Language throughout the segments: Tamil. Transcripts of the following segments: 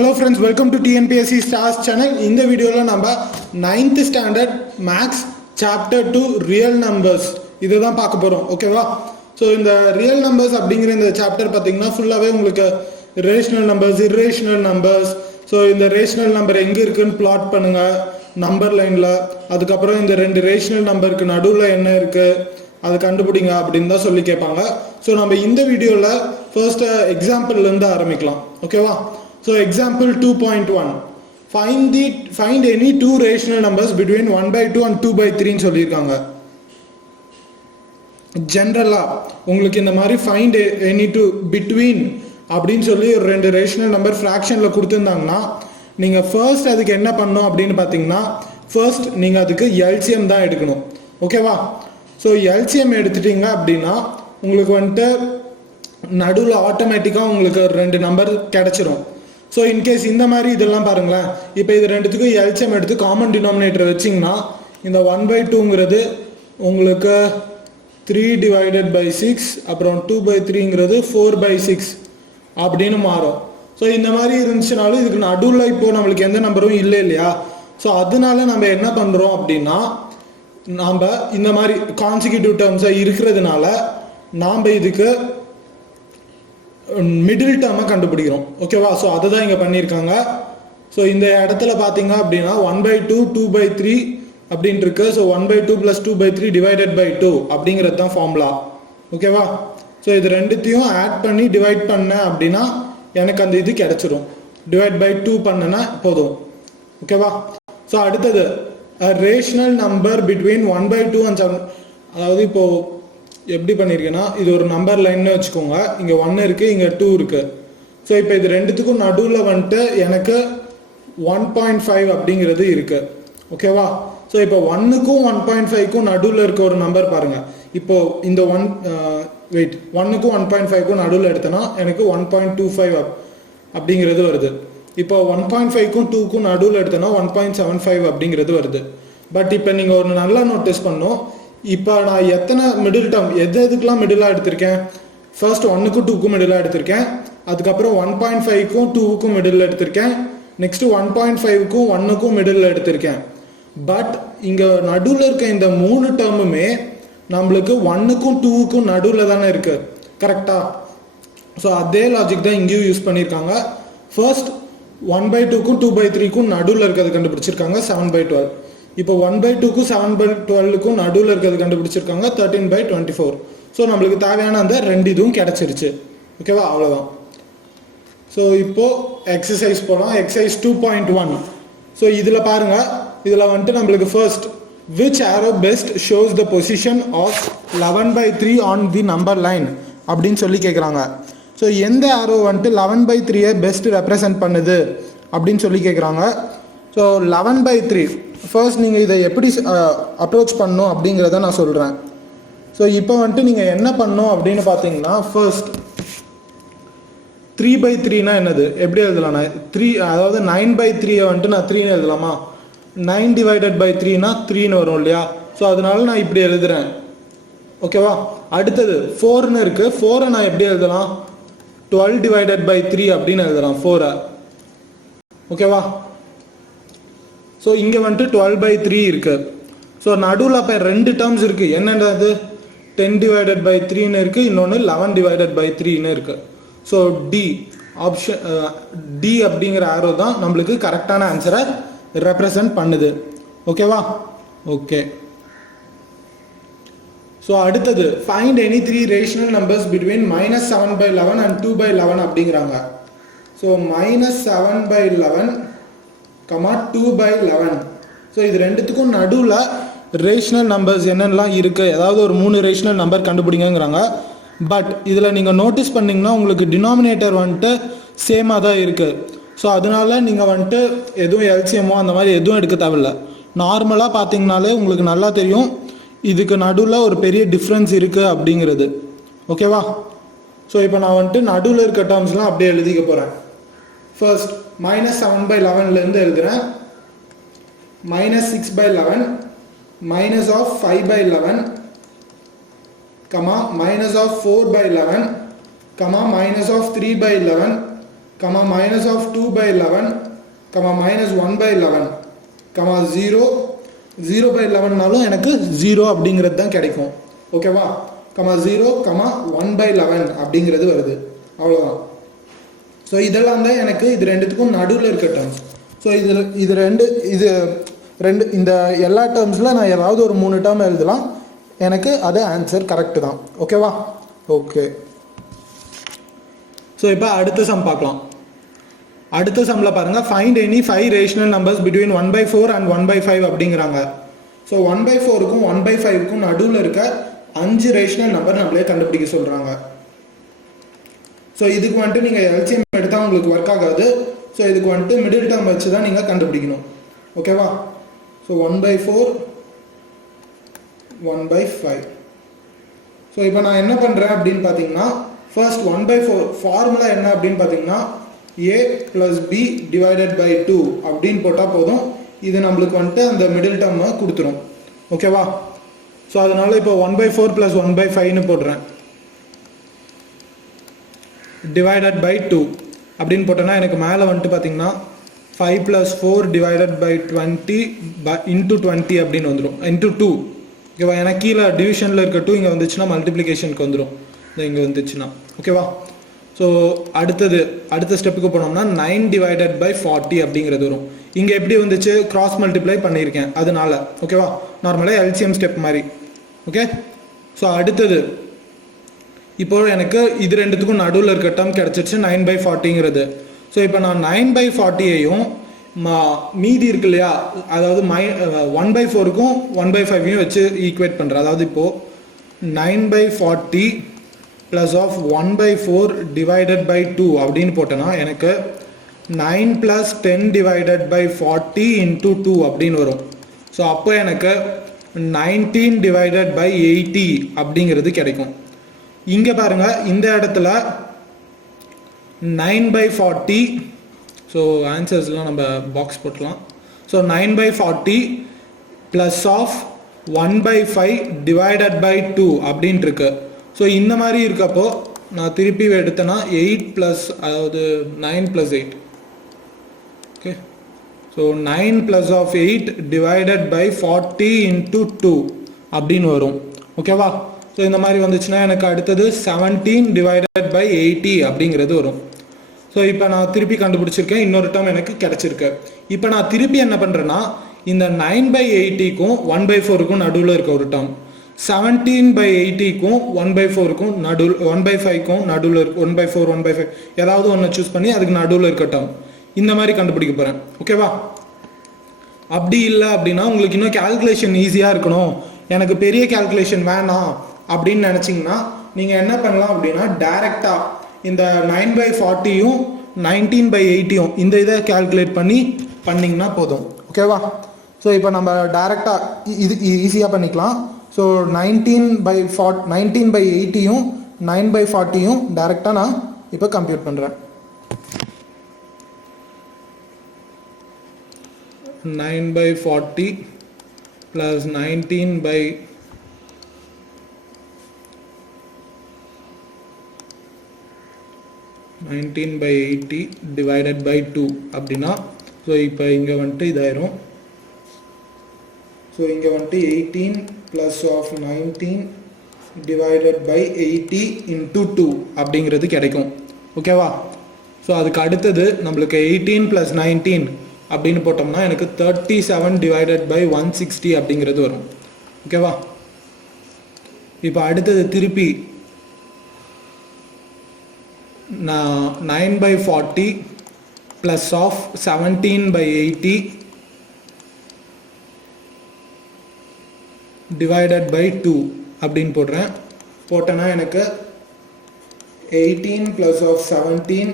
Hello friends, welcome to TNPSC Stars channel. In the video la namba 9th standard maths chapter 2 real numbers இத தான் பார்க்க போறோம். ஓகேவா? சோ இந்த real numbers அப்படிங்கற இந்த chapter பாத்தீங்கன்னா ஃபுல்லாவே உங்களுக்கு rational numbers, irrational numbers. So இந்த rational number எங்க இருக்குன்னு plot பண்ணுங்க நம்பர் லைன்ல. அதுக்கு அப்புறம் இந்த ரெண்டு rational numberக்கு நடுவுல என்ன இருக்கு அது கண்டுபிடிங்க அப்படினு தான் சொல்லி கேட்பாங்க. சோ நம்ம இந்த வீடியோல first example ல இருந்து ஆரம்பிக்கலாம். ஓகேவா? So example 2.1 find any two rational numbers between 1/2 and 2/3 ன்னு சொல்லிருக்காங்க. ஜெனரலா உங்களுக்கு இந்த மாதிரி find any two between அப்படினு சொல்லி ஒரு ரெண்டு ரேஷனல் நம்பர் ஃபிராக்ஷன்ல கொடுத்திருந்தாங்கன்னா நீங்க ஃபர்ஸ்ட் அதுக்கு என்ன பண்ணனும் அப்படினு பாத்தீங்கன்னா ஃபர்ஸ்ட் நீங்க அதுக்கு LCM தான் எடுக்கணும். ஓகேவா? சோ LCM எடுத்துட்டீங்க அப்படினா உங்களுக்கு வந்து நடுவுல ஆட்டோமேட்டிக்கா உங்களுக்கு ரெண்டு நம்பர் கிடைச்சிரும். ஸோ இன்கேஸ் இந்த மாதிரி இதெல்லாம் பாருங்களேன், இப்போ இது ரெண்டுத்துக்கும் எல்சிஎம் எடுத்து காமன் டினாமினேட்டர் வச்சிங்கன்னா இந்த 1/2ங்கிறது உங்களுக்கு 3/6 அப்புறம் 2/3ங்கிறது 4/6 அப்படின்னு மாறும். ஸோ இந்த மாதிரி இருந்துச்சுனாலும் இதுக்கு நடுவில் இப்போ நம்மளுக்கு எந்த நம்பரும் இல்லை இல்லையா? ஸோ அதனால நம்ம என்ன பண்ணுறோம் அப்படின்னா நாம் இந்த மாதிரி கான்சிக்யூட்டிவ் டேர்ம்ஸாக இருக்கிறதுனால நாம் இதுக்கு மிடில் டேர்மை கண்டுபிடிக்கிறோம். ஓகேவா? ஸோ அதை தான் இங்கே பண்ணியிருக்காங்க. ஸோ இந்த இடத்துல பார்த்தீங்க அப்படின்னா 1/2 2/3 அப்படின்னு இருக்கு. ஸோ 1/2 + 2/3 டிவைடட் பை 2 அப்படிங்கிறது தான் ஃபார்முலா. ஓகேவா? ஸோ இது ரெண்டுத்தையும் ஆட் பண்ணி டிவைட் பண்ணேன் அப்படின்னா எனக்கு அந்த இது கிடைச்சிரும். டிவைட் பை 2 பண்ணனா போதும். ஓகேவா? ஸோ அடுத்தது ரேஷனல் நம்பர் பிட்வீன் 1/2 and 7. அதாவது இப்போ எப்படி பண்ணியிருக்கேன்னா இது ஒரு நம்பர் லைன்னு வச்சுக்கோங்க. இங்கே 1 இருக்கு, இங்கே 2 இருக்கு. ஸோ இப்போ இது ரெண்டுத்துக்கும் நடுவில் வந்துட்டு எனக்கு 1.5 அப்படிங்கிறது இருக்கு. ஓகேவா? ஸோ இப்போ 1க்கும் 1.5க்கும் நடுவில் இருக்க ஒரு நம்பர் பாருங்க. இப்போ இந்த 1க்கும் 1.5க்கும் நடுவில் எடுத்தேன்னா எனக்கு 1.25 அப்படிங்கிறது வருது. இப்போ 1.5க்கும் 2க்கும் நடுவில் எடுத்தேன்னா 1.75 அப்படிங்கிறது வருது. பட் இப்போ நீங்கள் ஒரு நல்லா நோட்டீஸ் பண்ணணும். இப்போ நான் எத்தனை மிடில் டேர்ம் எதுக்கெல்லாம் மிடிலாக எடுத்திருக்கேன்? ஃபர்ஸ்ட் 1க்கும் 2க்கும் மிடிலாக எடுத்திருக்கேன். அதுக்கப்புறம் 1.5க்கும் 2க்கும் மிடில் எடுத்திருக்கேன். நெக்ஸ்ட் 1.5க்கும் 1க்கும் மிடில் எடுத்திருக்கேன். பட் இங்கே நடுவில் இருக்க இந்த 3 டேர்முமே நம்மளுக்கு 1க்கும் 2க்கும் நடுவில் தானே இருக்கு. கரெக்டா? ஸோ அதே லாஜிக் தான் இங்கேயும் யூஸ் பண்ணியிருக்காங்க. ஃபர்ஸ்ட் 1/2க்கும் 2/3க்கும் நடுவில் இருக்கிறது கண்டுபிடிச்சிருக்காங்க 7/12. இப்போ 1/2க்கும் 7/12க்கும் நடுவில் இருக்கிறது கண்டுபிடிச்சிருக்காங்க 13/24. ஸோ நம்மளுக்கு தேவையான அந்த ரெண்டு இதுவும் கிடைச்சிருச்சு. ஓகேவா? அவ்வளோதான். ஸோ இப்போ எக்ஸசைஸ் போகலாம். எக்ஸசைஸ் 2.1. ஸோ இதில் பாருங்க, இதில் வந்துட்டு நம்மளுக்கு first which arrow best shows the position of 11/3 on the number line அப்படின்னு சொல்லி கேட்குறாங்க. ஸோ எந்த ஆரோ வந்துட்டு 11/3 பெஸ்ட் ரெப்ரசன்ட் பண்ணுது அப்படின்னு சொல்லி கேட்குறாங்க. ஸோ 11/3 ஃபர்ஸ்ட் நீங்கள் இதை எப்படி அப்ரோச் பண்ணணும் அப்படிங்கிறத நான் சொல்கிறேன். ஸோ இப்போ வந்துட்டு நீங்கள் என்ன பண்ணணும் அப்படின்னு பார்த்தீங்கன்னா ஃபர்ஸ்ட் 3/3னா என்னது எப்படி எழுதலாம்? 3 அதாவது 9/3 வந்துட்டு நான் 3ன்னு எழுதலாமா? 9 டிவைடட் பை 3னா 3ன்னு வரும் இல்லையா? ஸோ அதனால நான் இப்படி எழுதுறேன். ஓகேவா? அடுத்தது 4ன்னு இருக்கு. 4 நான் எப்படி எழுதலாம்? 12 டிவைடட் பை 3 அப்படின்னு எழுதலாம் 4. ஓகேவா? ஸோ இங்கே வந்துட்டு 12/3 இருக்கு. ஸோ நடுவில் அப்போ ரெண்டு டேர்ம்ஸ் இருக்கு. என்னன்றது 10 டிவைடட் பை 3ன்னு இருக்கு, இன்னொன்று 11 டிவைடட் பை 3ன்னு இருக்கு. ஸோ டி ஆப்ஷன் டி அப்படிங்கிற ஆரோ தான் நம்மளுக்கு கரெக்டான ஆன்சரை ரெப்ரசன்ட் பண்ணுது. ஓகேவா? ஓகே. ஸோ அடுத்தது find any 3 rational numbers between -7/11 and 2/11 அப்படிங்கிறாங்க. ஸோ -7/11 2/11. ஸோ இது ரெண்டுத்துக்கும் நடுவில் ரேஷனல் நம்பர்ஸ் என்னென்னலாம் இருக்குது, ஏதாவது ஒரு 3 ரேஷனல் நம்பர் கண்டுபிடிங்கிறாங்க. பட் இதில் நீங்கள் நோட்டீஸ் பண்ணிங்கன்னா உங்களுக்கு டினாமினேட்டர் வந்துட்டு சேமாக தான் இருக்குது. ஸோ அதனால நீங்கள் வந்துட்டு எதுவும் எல்சிஎம்மோ அந்த மாதிரி எதுவும் எடுக்க தேவையில்லை. நார்மலாக பார்த்தீங்கனாலே உங்களுக்கு நல்லா தெரியும் இதுக்கு நடுவில் ஒரு பெரிய டிஃப்ரென்ஸ் இருக்குது அப்படிங்கிறது. ஓகேவா? ஸோ இப்போ நான் வந்துட்டு நடுவில் இருக்க டேர்ம்ஸ்லாம் அப்படியே எழுதிக்க போகிறேன். ஃபர்ஸ்ட் -7/11லேருந்து எழுதுகிறேன். -6/11 -5/11 -4/11 -3/11 comma minus of 2/11 comma minus 1/11 comma 0/11னாலும் எனக்கு 0 அப்படிங்கிறது தான் கிடைக்கும். ஓகேவா? கமா 0 கமா 1/11 அப்படிங்கிறது வருது. அவ்வளோதான். ஸோ இதெல்லாம் தான் எனக்கு இது ரெண்டுத்துக்கும் நடுவில் இருக்க டேர்ம்ஸ். ஸோ இது ரெண்டு இந்த எல்லா டேர்ம்ஸில் நான் ஏதாவது ஒரு 3 டேர்ம் எழுதலாம். எனக்கு அது ஆன்சர் கரெக்டு தான். ஓகேவா? ஓகே. ஸோ இப்போ அடுத்த சம் பார்க்கலாம். அடுத்த சம்மில் பாருங்கள், find any 5 rational numbers between 1/4 and 1/5 அப்படிங்கிறாங்க. ஸோ 1/4க்கும் 1/5க்கும் நடுவில் இருக்க 5 ரேஷனல் நம்பர் நம்மளே கண்டுபிடிக்க சொல்கிறாங்க. ஸோ இதுக்கு வந்துட்டு நீங்கள் எல்சிஎம் எடுத்தால் உங்களுக்கு ஒர்க் ஆகாது. ஸோ இதுக்கு வந்துட்டு மிடில் டேர்ம் வச்சு தான் நீங்கள் கண்டுபிடிக்கணும். ஓகேவா? ஸோ 1/4 1/5. ஸோ இப்போ நான் என்ன பண்ணுறேன் அப்படின்னு பார்த்தீங்கன்னா, ஃபர்ஸ்ட் 1/4 ஃபார்முலா என்ன அப்படின்னு பார்த்தீங்கன்னா a + b டிவைடட் பை 2 அப்படின்னு போட்டால் போதும். இது நம்மளுக்கு வந்துட்டு அந்த மிடில் டேர்மை கொடுத்துரும். ஓகேவா? ஸோ அதனால இப்போ 1/4 + 1/5ன்னு போடுறேன். டிவைடட் பை 2 அப்படின்னு போட்டோன்னா எனக்கு மேலே வந்துட்டு பார்த்தீங்கன்னா 5 + 4 டிவைடட் பை 20 இன்ட்டு 20 அப்படின்னு வந்துடும். இன்ட்டு 2. ஓகேவா? ஏன்னா கீழே டிவிஷனில் இருக்க 2 இங்கே வந்துச்சுன்னா மல்டிப்ளிகேஷனுக்கு வந்துடும். இங்கே வந்துச்சுன்னா. ஓகேவா? ஸோ அடுத்த ஸ்டெப்புக்கு போனோம்னா 9 டிவைடட் பை 40 அப்படிங்கிறது வரும். இங்கே எப்படி வந்துச்சு? கிராஸ் மல்டிப்ளை பண்ணியிருக்கேன் அதனால. ஓகேவா? நார்மலாக எல்சிஎம் ஸ்டெப் மாதிரி. ஓகே. ஸோ அடுத்தது இப்போ எனக்கு இது ரெண்டுத்துக்கும் நடுவில் இருக்க டேர்ம் கிடச்சிருச்சு 9/40ங்கிறது. ஸோ இப்போ நான் 9/40ஐயும் மீதி இருக்கு இல்லையா, அதாவது 1/4க்கும் 1/5ஐயும் வச்சு ஈக்குவேட் பண்ணுறேன். அதாவது இப்போது 9/40 ப்ளஸ் ஆஃப் 1/4 டிவைடட் பை 2 அப்படின்னு போட்டேன்னா எனக்கு 9 + 10 டிவைடட் பை 40 இன்ட்டு 2 அப்படின்னு வரும். ஸோ அப்போ எனக்கு 19 டிவைடட் பை 80 அப்படிங்கிறது கிடைக்கும். இங்கே பாருங்கள், இந்த இடத்துல 9/40. ஸோ ஆன்சர்ஸ்லாம் நம்ம பாக்ஸ் போட்டலாம். So 9/40 plus of 1/5 divided by 2 அப்படின்ட்டு இருக்கு. ஸோ இந்த மாதிரி இருக்கப்போ நான் திருப்பி எடுத்தேன்னா 8 ப்ளஸ், அதாவது 9 + 8. Okay. So 9 plus of 8 divided by 40 into 2 அப்படின்னு வரும். ஓகேவா? ஸோ இந்த மாதிரி வந்துச்சுன்னா எனக்கு அடுத்தது 17 டிவைடட் பை 80 அப்படிங்கிறது வரும். ஸோ இப்போ நான் திருப்பி கண்டுபிடிச்சிருக்கேன். இன்னொரு டேர்ம் எனக்கு கிடச்சிருக்கு. இப்போ நான் திருப்பி என்ன பண்ணுறேன்னா, இந்த 9/80க்கும் 1/4க்கும் நடுவில் இருக்க ஒரு டேர்ம், 17/80க்கும் 1/4க்கும் நடுவில், 1/5க்கும் நடுவில் இருக்கு, 1/4 1/5 ஏதாவது ஒன்று சூஸ் பண்ணி அதுக்கு நடுவில் இருக்க டேர்ம் இந்த மாதிரி கண்டுபிடிக்க போகிறேன். ஓகேவா? அப்படி இல்லை அப்படின்னா உங்களுக்கு இன்னும் கேல்குலேஷன் ஈஸியாக இருக்கணும், எனக்கு பெரிய கேல்குலேஷன் வேணாம் அப்படின்னு நினச்சிங்கன்னா நீங்கள் என்ன பண்ணலாம் அப்படின்னா, டைரெக்டாக இந்த 9/40யும் 19/80யும் இந்த இதை கேல்குலேட் பண்ணிங்கன்னா போதும். ஓகேவா? ஸோ இப்போ நம்ம டைரெக்டாக இது ஈஸியாக பண்ணிக்கலாம். ஸோ 19/80யும் 9/40யும் டைரெக்டாக நான் இப்போ கம்ப்யூட் பண்ணுறேன். 9/40 + 19/80 டிவைடட் பை 2 அப்படின்னா, ஸோ இப்போ இங்கே வந்துட்டு இதாயிரும். ஸோ இங்கே வந்துட்டு 18 plus of 19 divided by 80 into 2 அப்படிங்கிறது கிடைக்கும். ஓகேவா? ஸோ அதுக்கு அடுத்தது நம்மளுக்கு 18 + 19 அப்படின்னு போட்டோம்னா எனக்கு 37 டிவைடட் பை 160 அப்படிங்கிறது வரும். ஓகேவா? இப்போ அடுத்தது திருப்பி நான் 9/40 ப்ளஸ் ஆஃப் 17/80 டிவைடட் பை 2 அப்படின்னு போட்டேன்னா எனக்கு 18 plus of 17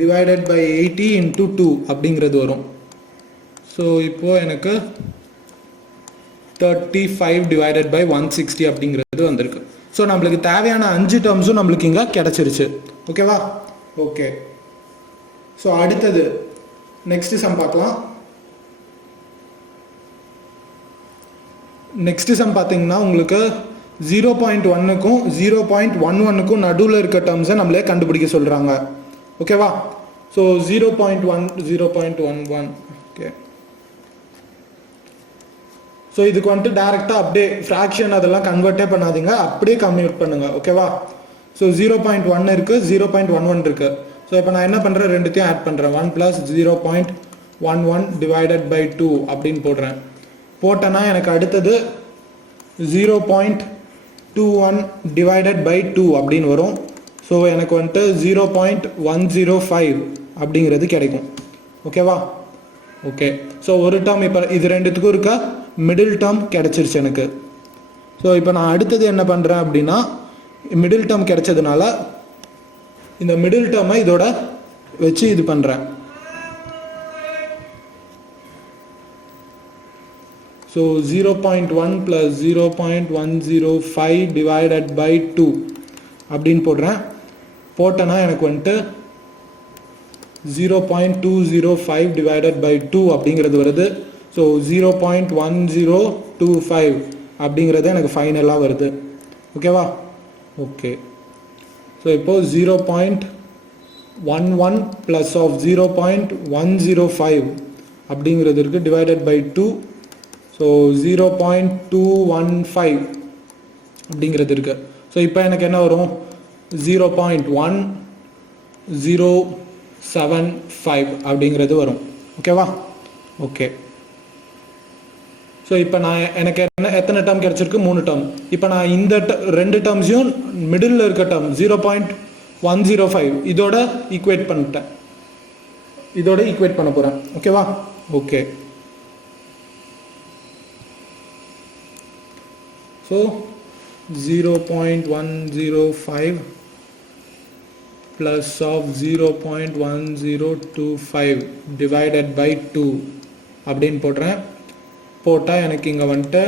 divided by 80 into 2 அப்படிங்கிறது வரும். ஸோ இப்போது எனக்கு 35 டிவைடட் பை 160 அப்படிங்கிறது வந்திருக்கு. ஸோ நம்மளுக்கு தேவையான 5 டேர்ம்ஸும் நம்மளுக்கு இங்கே கிடச்சிருச்சு. ஓகேவா? ஓகே. ஸோ அடுத்தது நெக்ஸ்ட் சம் பார்க்கலாம். நெக்ஸ்ட் சம் பார்த்தீங்கன்னா உங்களுக்கு 0.1க்கும் 0.11க்கும் நடுவில் இருக்க டேர்ம்ஸை நம்மளே கண்டுபிடிக்க சொல்கிறாங்க. ஓகேவா? So 0.11 okay. ஸோ இதுக்கு வந்துட்டு டேரெக்டாக அப்படியே ஃப்ராக்ஷன் அதெல்லாம் கன்வெர்ட்டே பண்ணாதீங்க, அப்படியே கம்யூட் பண்ணுங்க. ஓகேவா? ஸோ 0.1 இருக்குது, 0.11 இருக்குது. ஸோ இப்போ நான் என்ன பண்ணுறேன், ரெண்டுத்தையும் ஆட் பண்ணுறேன். 1 + 0.11 டிவைடட் பை 2 அப்படின்னு போடுறேன். போட்டேன்னா எனக்கு அடுத்தது 0.21 டிவைடட் பை 2 அப்படின்னு வரும். ஸோ எனக்கு வந்துட்டு 0.105 அப்படிங்கிறது கிடைக்கும். ஓகேவா? ஓகே. ஸோ ஒரு டேர்ம் இப்போ இது ரெண்டுத்துக்கும் இருக்க மிடில் டேர்ம் கிடச்சிருச்சு எனக்கு. ஸோ இப்போ நான் அடுத்தது என்ன பண்ணுறேன் அப்படின்னா, மிடில் டேர்ம் கிடைச்சதுனால இந்த மிடில் டேர்மை இதோட வச்சு இது பண்ணுறேன். ஸோ 0.1 + 0.105 டிவைடட் பை 2 அப்படின்னு போடுறேன். போட்டேன்னா எனக்கு வந்துட்டு 0.205 டிவைடட் பை 2 அப்படிங்கிறது வருது. ஸோ 0.1025 அப்படிங்கிறது எனக்கு ஃபைனலாக வருது. ஓகேவா? ஓகே. ஸோ இப்போது 0.11 ப்ளஸ் ஆஃப் 0.105 அப்படிங்கிறது இருக்குது டிவைடட் பை 2. ஸோ 0.215 அப்படிங்கிறது இருக்குது. ஸோ இப்போ எனக்கு என்ன வரும், 0.1075 அப்படிங்கிறது வரும். ஓகேவா? ஓகே. ஸோ இப்போ நான் எனக்கு எத்தனை டேர்ம் கிடச்சிருக்கு, 3 டேர்ம். இப்போ நான் இந்த 2 டேர்ம்ஸையும் மிடில் இருக்க டேர்ம் 0.105 இதோட ஈக்குவேட் பண்ணிட்டேன், இதோட ஈக்குவேட் பண்ண போகிறேன். ஓகேவா? Okay. So 0.105 plus of 0.1025 divided by 2 அப்படின்னு போடுறேன். போட்டால் எனக்கு இங்கே வந்துட்டு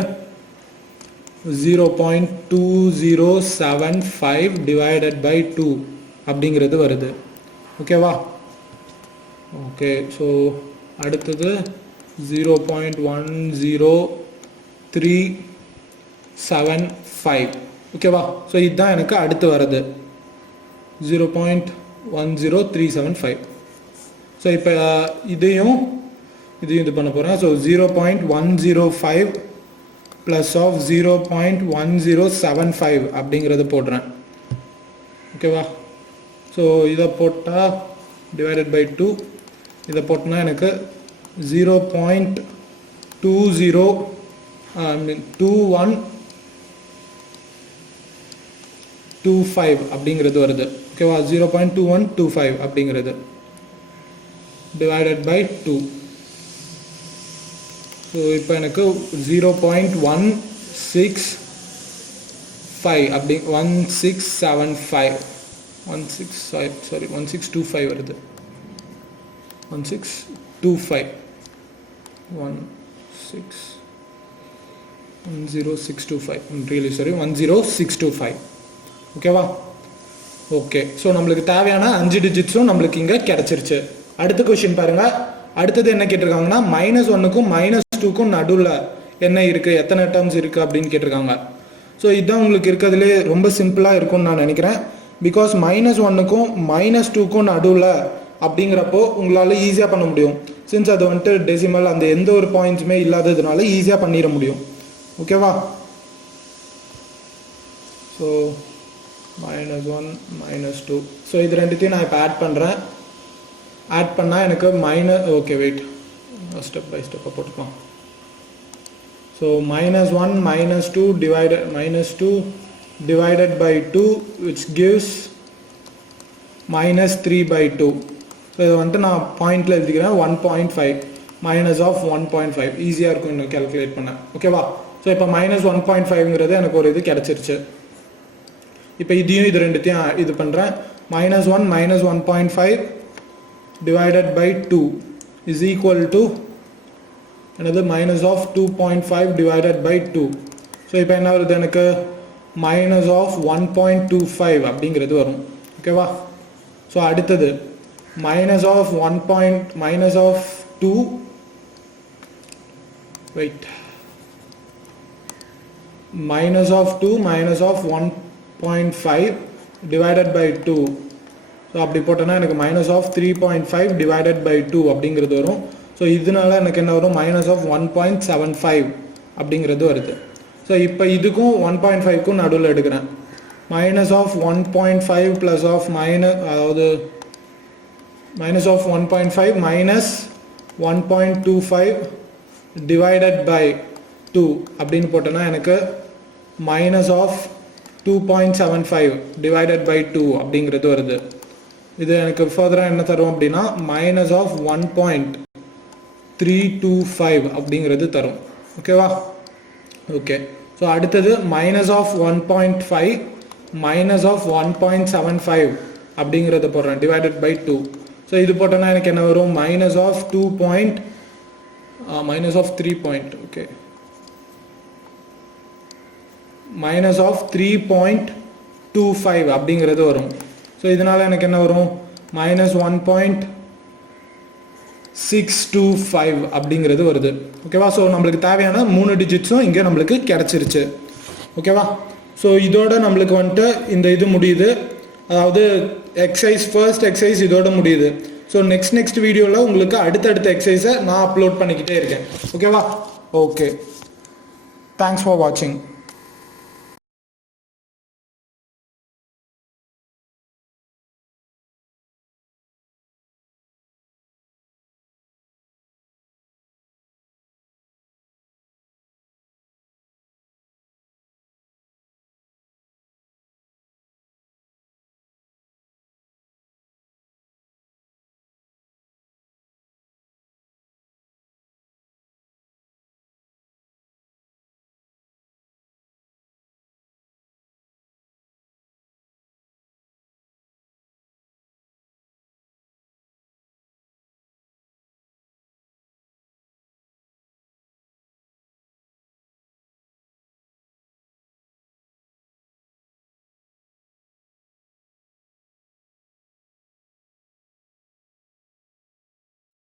0.2075 divided by 2 அப்படிங்கிறது வருது. ஓகேவா? ஓகே. ஸோ அடுத்தது 0.10375. ஓகேவா? ஸோ இதுதான் எனக்கு அடுத்து வருது 0.10375. ஸோ இப்போ இதையும் இது பண்ண போகிறேன். ஸோ 0.105 ப்ளஸ் ஆஃப் 0.1075 அப்படிங்கிறத போடுறேன். ஓகேவா? ஸோ இதை போட்டால் டிவைடட் பை 2 இதை போட்டோன்னா எனக்கு 0.2125 அப்படிங்கிறது வருது. ஓகேவா? 0.2125 அப்படிங்கிறது டிவைடட் பை 2. ஸோ இப்போ எனக்கு 0.165 அப்படி 1625 வருது. 1625 10625 ஓகேவா? ஓகே. ஸோ நம்மளுக்கு தேவையான 5 டிஜிட்ஸும் நம்மளுக்கு இங்கே கிடச்சிருச்சு. அடுத்த கொஷின் பாருங்கள். அடுத்தது என்ன கேட்டிருக்காங்கன்னா, -1க்கும் -2க்கும் நடுவில் என்ன இருக்குது, எத்தனை டேர்ம்ஸ் இருக்குது அப்படின்னு கேட்டிருக்காங்க. ஸோ இதுதான் உங்களுக்கு இருக்கிறதுலே ரொம்ப சிம்பிளாக இருக்கும்னு நான் நினைக்கிறேன். பிகாஸ் -1க்கும் -2க்கும் நடுவில் அப்படிங்கிறப்போ உங்களால் ஈஸியாக பண்ண முடியும். சின்ஸ் அது வந்துட்டு டெசிமல் அந்த எந்த ஒரு பாயிண்ட்ஸுமே இல்லாததுனால ஈஸியாக பண்ணிட முடியும். ஓகேவா? ஸோ -1 -2. ஸோ இது ரெண்டுத்தையும் நான் இப்போ ஆட் பண்ணுறேன். ஆட் பண்ணால் எனக்கு ஓகே வெயிட் ஸ்டெப் பை ஸ்டெப்பாக போட்டுக்கலாம். So -1 -2 divided by 2 which gives -3/2. So இதை வந்துட்டு நான் பாயிண்டில் எழுதிக்கிறேன் 1.5 மைனஸ் ஆஃப் 1.5 ஈஸியாக இருக்கும் இன்னும் கேல்குலேட் பண்ண. ஓகேவா? ஸோ இப்போ -1.5ங்கிறது எனக்கு ஒரு இது கிடச்சிருச்சு. இப்போ இதையும் இது ரெண்டுத்தையும் இது பண்ணுறேன். -1 -1.5 divided by 2 is equal to another minus of 2.5 divided by 2. So இப்போ என்ன வருது, எனக்கு minus of 1.25 அப்படிங்கிறது வரும். ஓகேவா? ஸோ அடுத்தது minus of 2 wait minus of 1.5 divided by 2. So அப்படி போட்டோன்னா எனக்கு -3.5 டிவைடட் பை 2 அப்படிங்கிறது வரும். ஸோ இதனால எனக்கு என்ன வரும் -1.75 அப்படிங்கிறது வருது. ஸோ இப்போ இதுக்கும் 1.5க்கும் நடுவில் எடுக்கிறேன். -1.5 ப்ளஸ் ஆஃப் அதாவது -1.5 minus 1.25 divided by 2 அப்படின்னு போட்டோன்னா எனக்கு -2.75 divided by 2 அப்படிங்கிறது வருது. இது எனக்கு ஃபர்தராக என்ன தரும் அப்படின்னா -1.325 அப்படிங்கிறது தரும். ஓகேவா? ஓகே. ஸோ அடுத்தது -1.5 -1.75 அப்படிங்கிறத போடுறேன் டிவைடட் பை 2. ஸோ இது போட்டோன்னா எனக்கு என்ன வரும் -3.25 அப்படிங்கிறது வரும். ஸோ இதனால் எனக்கு என்ன வரும் -1.625 அப்படிங்கிறது வருது. ஓகேவா? ஸோ நம்மளுக்கு தேவையான 3 டிஜிட்ஸும் இங்கே நம்மளுக்கு கிடச்சிருச்சு. ஓகேவா? ஸோ இதோட நம்மளுக்கு வந்துட்டு இந்த இது முடியுது. அதாவது ஃபர்ஸ்ட் எக்ஸசைஸ் இதோட முடியுது. ஸோ நெக்ஸ்ட் வீடியோவில் உங்களுக்கு அடுத்தடுத்த எக்ஸசைஸை நான் அப்லோட் பண்ணிக்கிட்டே இருக்கேன். ஓகேவா? ஓகே. தேங்க்ஸ் ஃபார் வாட்சிங்.